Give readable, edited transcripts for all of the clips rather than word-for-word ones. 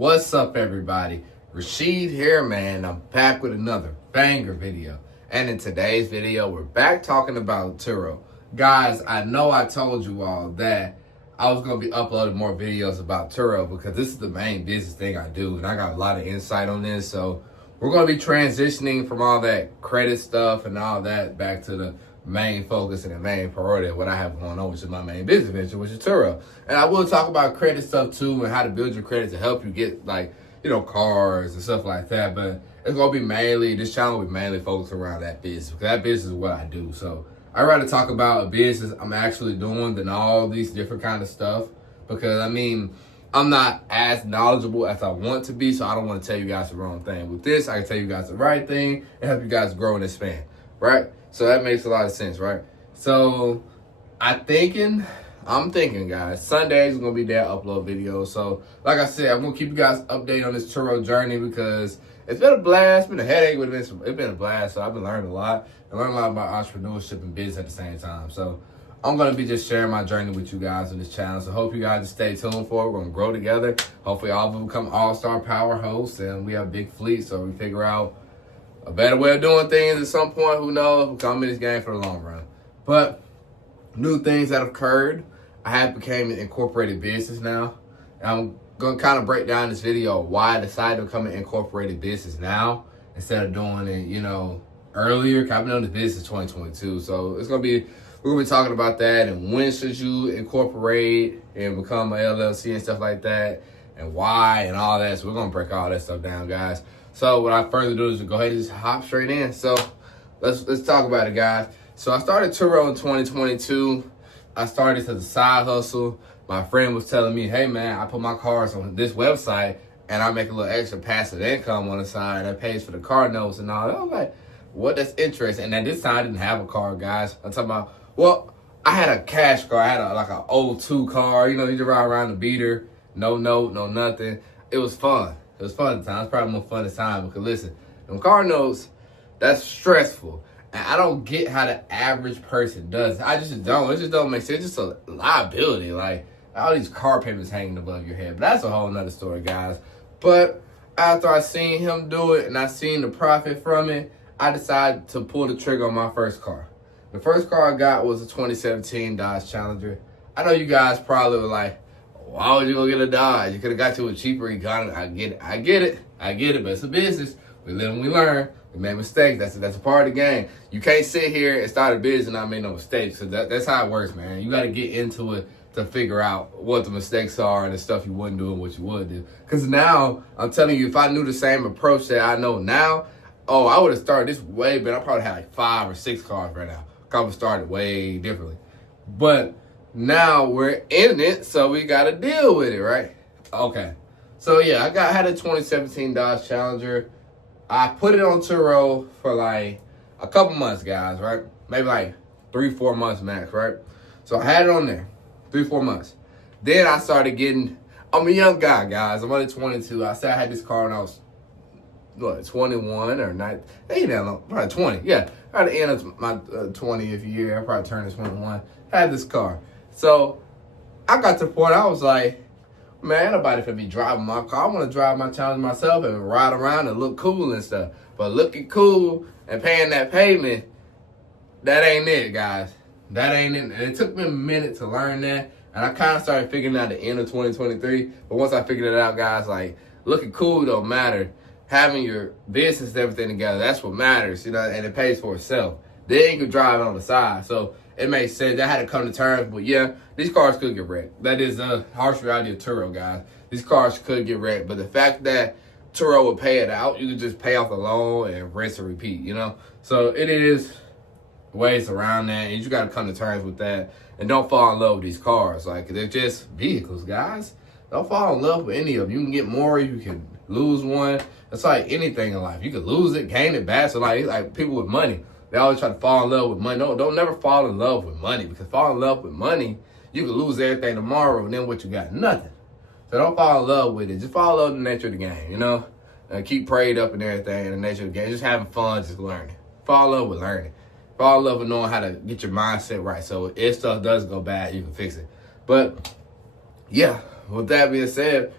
What's up, everybody? Rashid here, man. I'm back with another banger video. And in today's video, we're back talking about Turo. Guys, I know I told you all that I was going to be uploading more videos about Turo because this is the main business thing I do. And I got a lot of insight on this. So we're going to be transitioning from all that credit stuff and all that back to the main focus and the main priority of what I have going on, which is my main business venture, which is Turo. And I will talk about credit stuff too and how to build your credit to help you get cars and stuff like that. But it's gonna be mainly, this channel will be mainly focused around that business because that business is what I do. So I'd rather talk about a business I'm actually doing than all these different kind of stuff because I'm not as knowledgeable as I want to be, so I don't want to tell you guys the wrong thing. With this, I can tell you guys the right thing and help you guys grow and expand, right? So that makes a lot of sense, right? So I'm thinking, guys, Sundays are going to be there, upload videos. So like I said, I'm going to keep you guys updated on this Turo journey because it's been a blast. It's been a headache, but it's been a blast. So I've been learning a lot and learning a lot about entrepreneurship and business at the same time. So I'm going to be just sharing my journey with you guys on this channel. So hope you guys stay tuned for it. We're going to grow together. Hopefully all of them become all-star power hosts and we have big fleets so we figure out a better way of doing things at some point. Who knows? We'll come in this game for the long run. But new things that have occurred. I have became an incorporated business now. And I'm going to kind of break down this video why I decided to become an incorporated business now instead of doing it, earlier. I've been doing this business 2022. So we're going to be talking about that and when should you incorporate and become an LLC and stuff like that and why and all that. So we're going to break all that stuff down, guys. So without further ado, is go ahead and just hop straight in. So let's talk about it, guys. So I started Turo in 2022. I started as a side hustle. My friend was telling me, hey man, I put my cars on this website and I make a little extra passive income on the side that pays for the car notes and all that. I was like, what? That's interesting. And at this time I didn't have a car, guys. I'm talking about, well, I had a cash car. I had an old 02 car. You just ride around the beater, no note, no nothing. It was fun. It was fun at the time. It's probably more fun at the time because listen, them car notes, that's stressful. And I don't get how the average person does it. I just don't. It just don't make sense. It's just a liability. Like all these car payments hanging above your head. But that's a whole nother story, guys. But after I seen him do it and I seen the profit from it, I decided to pull the trigger on my first car. The first car I got was a 2017 Dodge Challenger. I know you guys probably were like, why would you go get a Dodge? You could have got you a cheaper. You got it. I get it. But it's a business. We live and we learn. We make mistakes. That's a part of the game. You can't sit here and start a business and not make no mistakes. So that's how it works, man. You got to get into it to figure out what the mistakes are and the stuff you wouldn't do and what you would do. Because now, I'm telling you, if I knew the same approach that I know now, I would have started this way better. I probably had like 5 or 6 cars right now. I would have started way differently. But now we're in it, so we got to deal with it, right? Okay. So, yeah, I had a 2017 Dodge Challenger. I put it on Turo for like a couple months, guys, right? Maybe like 3-4 months max, right? So I had it on there, 3-4 months. Then I started I'm a young guy, guys. I'm only 22. I said I had this car when I was, 21 or not? Ain't that long, probably 20. Yeah, at the end of my 20th year, I probably turned 21. I had this car. So I got to the point I was like, man, ain't nobody for me driving my car. I want to drive my Challenger myself and ride around and look cool and stuff. But looking cool and paying that payment, that ain't it, guys. That ain't it. And it took me a minute to learn that. And I kind of started figuring out the end of 2023. But once I figured it out, guys, like looking cool don't matter. Having your business and everything together, that's what matters, and it pays for itself. Then you can drive it on the side. So it makes sense. I had to come to terms, but yeah, these cars could get wrecked. That is a harsh reality of Turo, guys. These cars could get wrecked, but the fact that Turo would pay it out, you could just pay off the loan and rinse and repeat, So it is ways around that, and you got to come to terms with that. And don't fall in love with these cars. Like, they're just vehicles, guys. Don't fall in love with any of them. You can get more, you can lose one. It's like anything in life. You can lose it, gain it back. So like people with money, they always try to fall in love with money. No, don't never fall in love with money, because fall in love with money, you can lose everything tomorrow, and then what you got? Nothing. So don't fall in love with it. Just fall in love with the nature of the game, And keep prayed up and everything in the nature of the game. Just having fun, just learning. Fall in love with learning. Fall in love with knowing how to get your mindset right. So if stuff does go bad, you can fix it. But yeah, with that being said,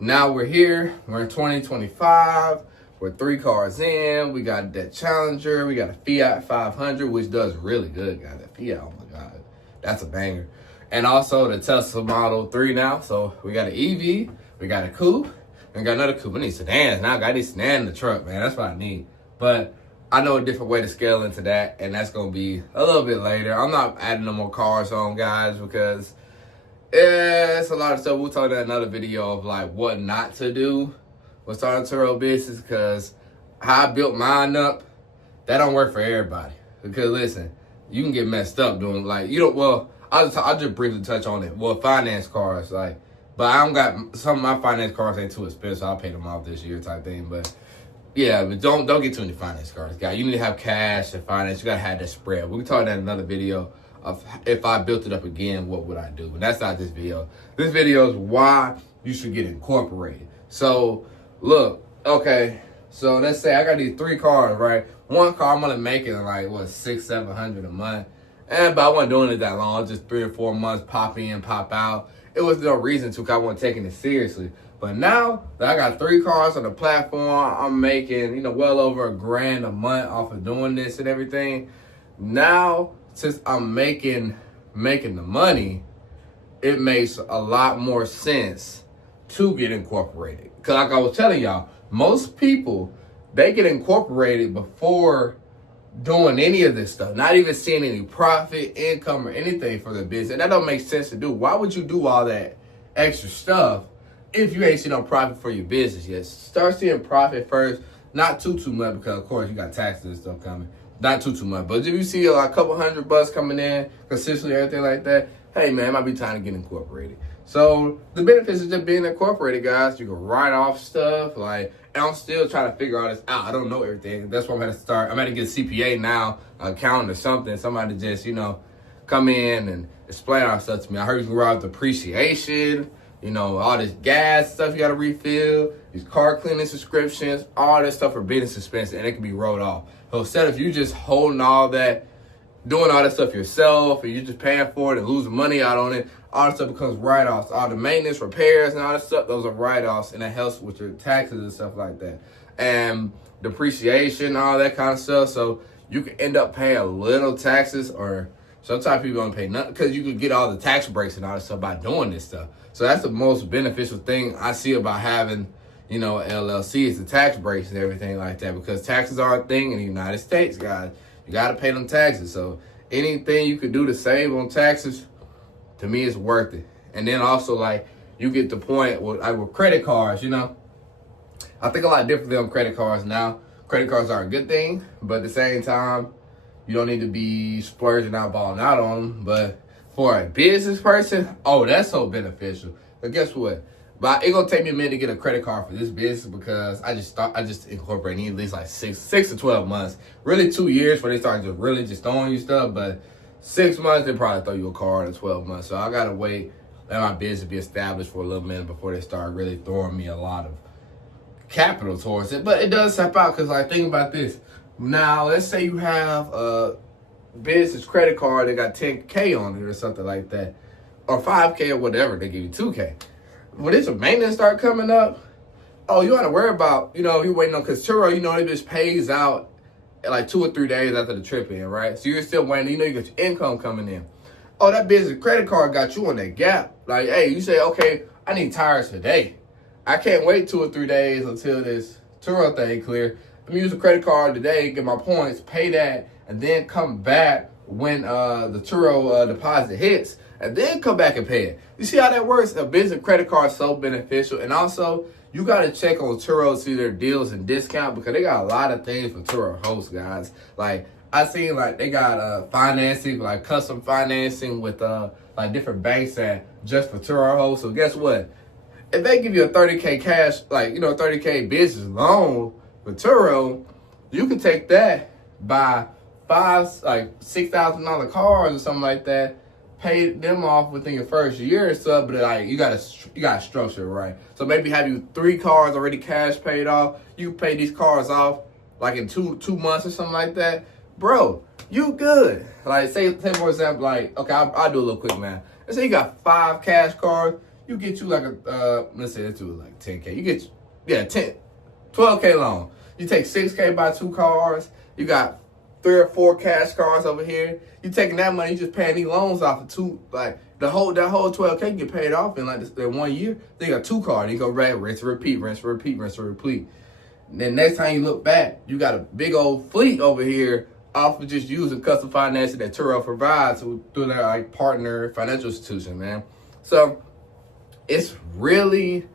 now we're here. We're in 2025. We're 3 cars in. We got that Challenger. We got a Fiat 500, which does really good, guys. That Fiat, oh my God, that's a banger. And also the Tesla Model 3 now. So we got an EV, we got a coupe, and we got another coupe. We need sedans now. I need sedan in the truck, man. That's what I need. But I know a different way to scale into that, and that's going to be a little bit later. I'm not adding no more cars on, guys, because it's a lot of stuff. We'll talk in another video of like what not to do with starting a Turo business, because how I built mine up, that don't work for everybody. Because listen, you can get messed up doing like, you don't, well, I'll just briefly touch on it. Well, finance cars, like, but I don't got, some of my finance cars ain't too expensive. I'll pay them off this year type thing. But yeah, but don't get too many finance cars, guys. You need to have cash and finance. You gotta have that spread. We'll talk in another video of if I built it up again, what would I do? But that's not this video. This video is why you should get incorporated. So look, okay, so let's say I got these 3 cars, right? One car I'm gonna make it like what, $600-700 a month. But I wasn't doing it that long, just 3 or 4 months, pop in, pop out. It was no reason to, because I wasn't taking it seriously. But now that I got 3 cars on the platform, I'm making, well over $1,000 a month off of doing this and everything. Now, since I'm making the money, it makes a lot more sense to get incorporated. Because like I was telling y'all, most people, they get incorporated before doing any of this stuff, not even seeing any profit, income, or anything for the business. And that don't make sense to do. Why would you do all that extra stuff if you ain't seen no profit for your business yet? Start seeing profit first, not too much, because of course you got taxes and stuff coming. Not too much, but if you see like a couple $100 coming in consistently, everything like that, hey man, it might be time to get incorporated. So the benefits of just being incorporated, guys, you can write off stuff. Like, and I'm still trying to figure all this out. I don't know everything. That's why I'm going to start. I'm going to get a CPA now, accountant or something. Somebody to just, come in and explain our stuff to me. I heard you can write off depreciation, all this gas stuff you got to refill, these car cleaning subscriptions, all this stuff for business expenses, and it can be rolled off. So instead of you just holding all that, doing all that stuff yourself, and you're just paying for it and losing money out on it, all that stuff becomes write-offs. All the maintenance, repairs, and all that stuff, those are write-offs, and it helps with your taxes and stuff like that. And depreciation, all that kind of stuff. So you can end up paying a little taxes, or sometimes people don't pay nothing, because you can get all the tax breaks and all that stuff by doing this stuff. So that's the most beneficial thing I see about having, LLC, is the tax breaks and everything like that, because taxes are a thing in the United States, guys. You got to pay them taxes. So anything you could do to save on taxes, to me, it's worth it. And then also, like, you get the point with credit cards, I think a lot differently on credit cards now. Credit cards are a good thing, but at the same time, you don't need to be splurging out, balling out on them. But for a business person, oh, that's so beneficial. But guess what? But it's gonna take me a minute to get a credit card for this business, because I just incorporate at least like six to 12 months. Really 2 years before they start just throwing you stuff, but 6 months they probably throw you a card in 12 months. So I gotta wait, let my business be established for a little minute before they start really throwing me a lot of capital towards it. But it does help out, because like, think about this. Now let's say you have a business credit card that got 10K on it or something like that, or 5K or whatever, they give you 2K. When this maintenance start coming up, oh, you got to worry about, you're waiting on, because Turo, it just pays out like 2 or 3 days after the trip in, right? So you're still waiting, you got your income coming in. Oh, that business credit card got you on that gap. Like, hey, you say, okay, I need tires today. I can't wait 2 or 3 days until this Turo thing clear. I'm use a credit card today, get my points, pay that, and then come back when the Turo deposit hits, and then come back and pay it. You see how that works? A business credit card is so beneficial. And also, you got to check on Turo to see their deals and discount, because they got a lot of things for Turo hosts, guys. Like, I seen like they got financing, like custom financing with like different banks that just for Turo hosts. So guess what? If they give you a 30K cash, like, 30K business loan for Turo, you can take that, buy $6,000 cars or something like that, pay them off within your first year or so, but like you gotta structure it right. So maybe have you 3 cars already cash paid off. You pay these cars off like in two months or something like that, bro. You good. Like say for example, like, okay, I'll do a little quick math. Let's say you got 5 cash cards. you get you like a, let's say let's do it like 10K. You get, 12K loan. You take 6K, buy 2 cars. You got 3 or 4 cash cars over here. You taking that money, you just paying these loans off of 2, like that whole 12K get paid off in like that 1 year. Then you got 2 cars. You go rinse, repeat. And then next time you look back, you got a big old fleet over here off of just using custom financing that Turo provides through their like partner financial institution, man. So it's really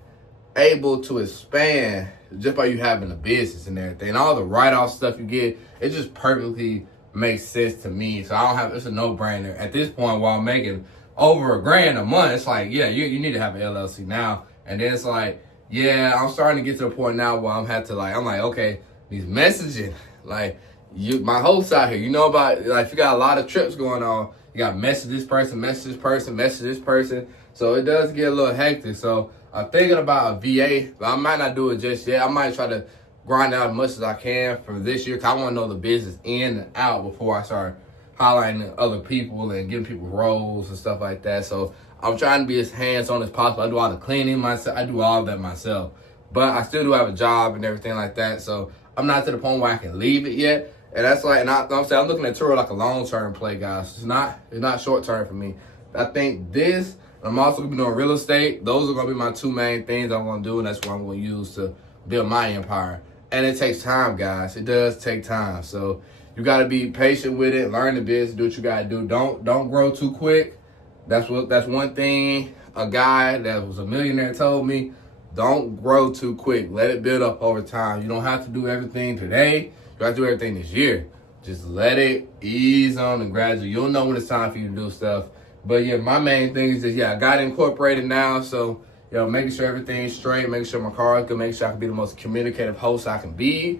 able to expand just by you having a business and everything. And all the write-off stuff you get, it just perfectly makes sense to me. So it's a no-brainer. At this point, while I'm making over $1,000 a month, it's like, yeah, you need to have an LLC now. And then it's like, yeah, I'm starting to get to the point now where I'm like, okay, these messaging, like, my hosts out here, you know about, like, you got a lot of trips going on. You got message this person, message this person, message this person. So it does get a little hectic. So I'm thinking about a VA, but I might not do it just yet. I might try to grind out as much as I can for this year, because I want to know the business in and out before I start highlighting other people and giving people roles and stuff like that. So I'm trying to be as hands-on as possible. I do all the cleaning myself. I do all of that myself. But I still do have a job and everything like that. So I'm not to the point where I can leave it yet. And that's like, I'm saying, I'm looking at Turo like a long-term play, guys. It's not short-term for me. I think this, I'm also going to be doing real estate. Those are going to be my 2 main things I'm going to do, and that's what I'm going to use to build my empire. And it takes time, guys. It does take time. So you got to be patient with it, learn the business, do what you got to do. Don't grow too quick. That's one thing a guy that was a millionaire told me. Don't grow too quick. Let it build up over time. You don't have to do everything today. You got to do everything this year. Just let it ease on and gradually. You'll know when it's time for you to do stuff. But yeah, my main thing is that, I got it incorporated now. So, making sure everything's straight, making sure my car is good, make sure I can be the most communicative host I can be.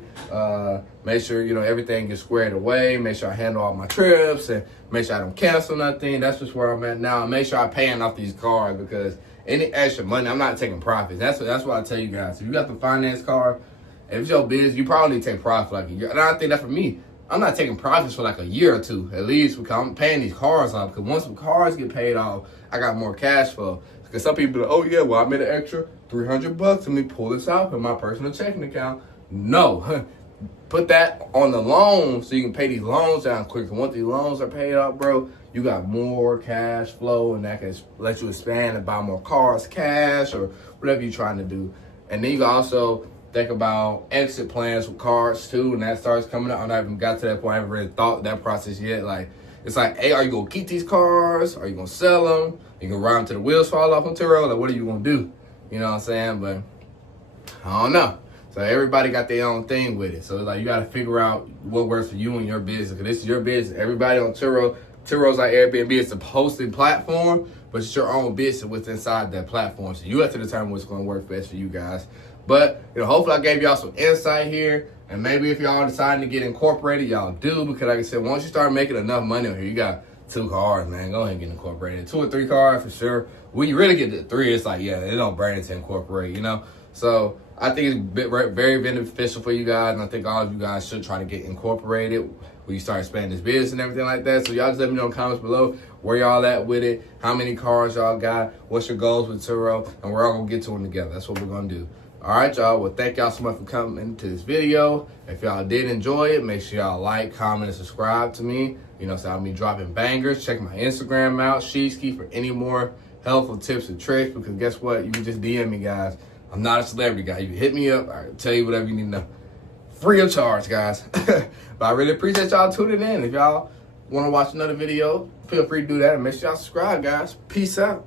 Make sure, everything gets squared away. Make sure I handle all my trips and make sure I don't cancel nothing. That's just where I'm at now. Make sure I'm paying off these cars, because any extra money, I'm not taking profits. That's what I tell you guys. If you got the finance car, if it's your business, you probably need to take profit for like a year. And I think that for me, I'm not taking profits for like a year or 2, at least, because I'm paying these cars off. Because once the cars get paid off, I got more cash flow. Because some people are like, oh yeah, well, I made an extra $300. Let me pull this out in my personal checking account. No, put that on the loan so you can pay these loans down quick. And once these loans are paid off, bro, you got more cash flow, and that can let you expand and buy more cars, cash, or whatever you're trying to do. And then you can also think about exit plans with cars too, and that starts coming up. I haven't even got to that point. I haven't really thought that process yet. Like, it's like, hey, are you gonna keep these cars? Are you gonna sell them? You gonna ride them till the wheels fall off on Turo? Like, what are you gonna do? You know what I'm saying? But I don't know. So everybody got their own thing with it. So it's like, you gotta figure out what works for you and your business, because this is your business. Everybody on Turo's like Airbnb. It's a hosting platform, but it's your own business what's inside that platform. So you have to determine what's gonna work best for you guys. But, hopefully I gave y'all some insight here. And maybe if y'all deciding to get incorporated, y'all do. Because like I said, once you start making enough money on here, you got 2 cars, man. Go ahead and get incorporated. 2 or 3 cars for sure. When you really get to 3, it's like, it don't burn it to incorporate, So I think it's very beneficial for you guys. And I think all of you guys should try to get incorporated when you start expanding this business and everything like that. So y'all just let me know in the comments below where y'all at with it, how many cars y'all got, what's your goals with Turo, and we're all going to get to them together. That's what we're going to do. All right, y'all. Well, thank y'all so much for coming to this video. If y'all did enjoy it, make sure y'all like, comment, and subscribe to me. So I'll be dropping bangers. Check my Instagram out, Sheeski, for any more helpful tips and tricks. Because guess what? You can just DM me, guys. I'm not a celebrity guy. You can hit me up. I'll tell you whatever you need to know. Free of charge, guys. But I really appreciate y'all tuning in. If y'all want to watch another video, feel free to do that. And make sure y'all subscribe, guys. Peace out.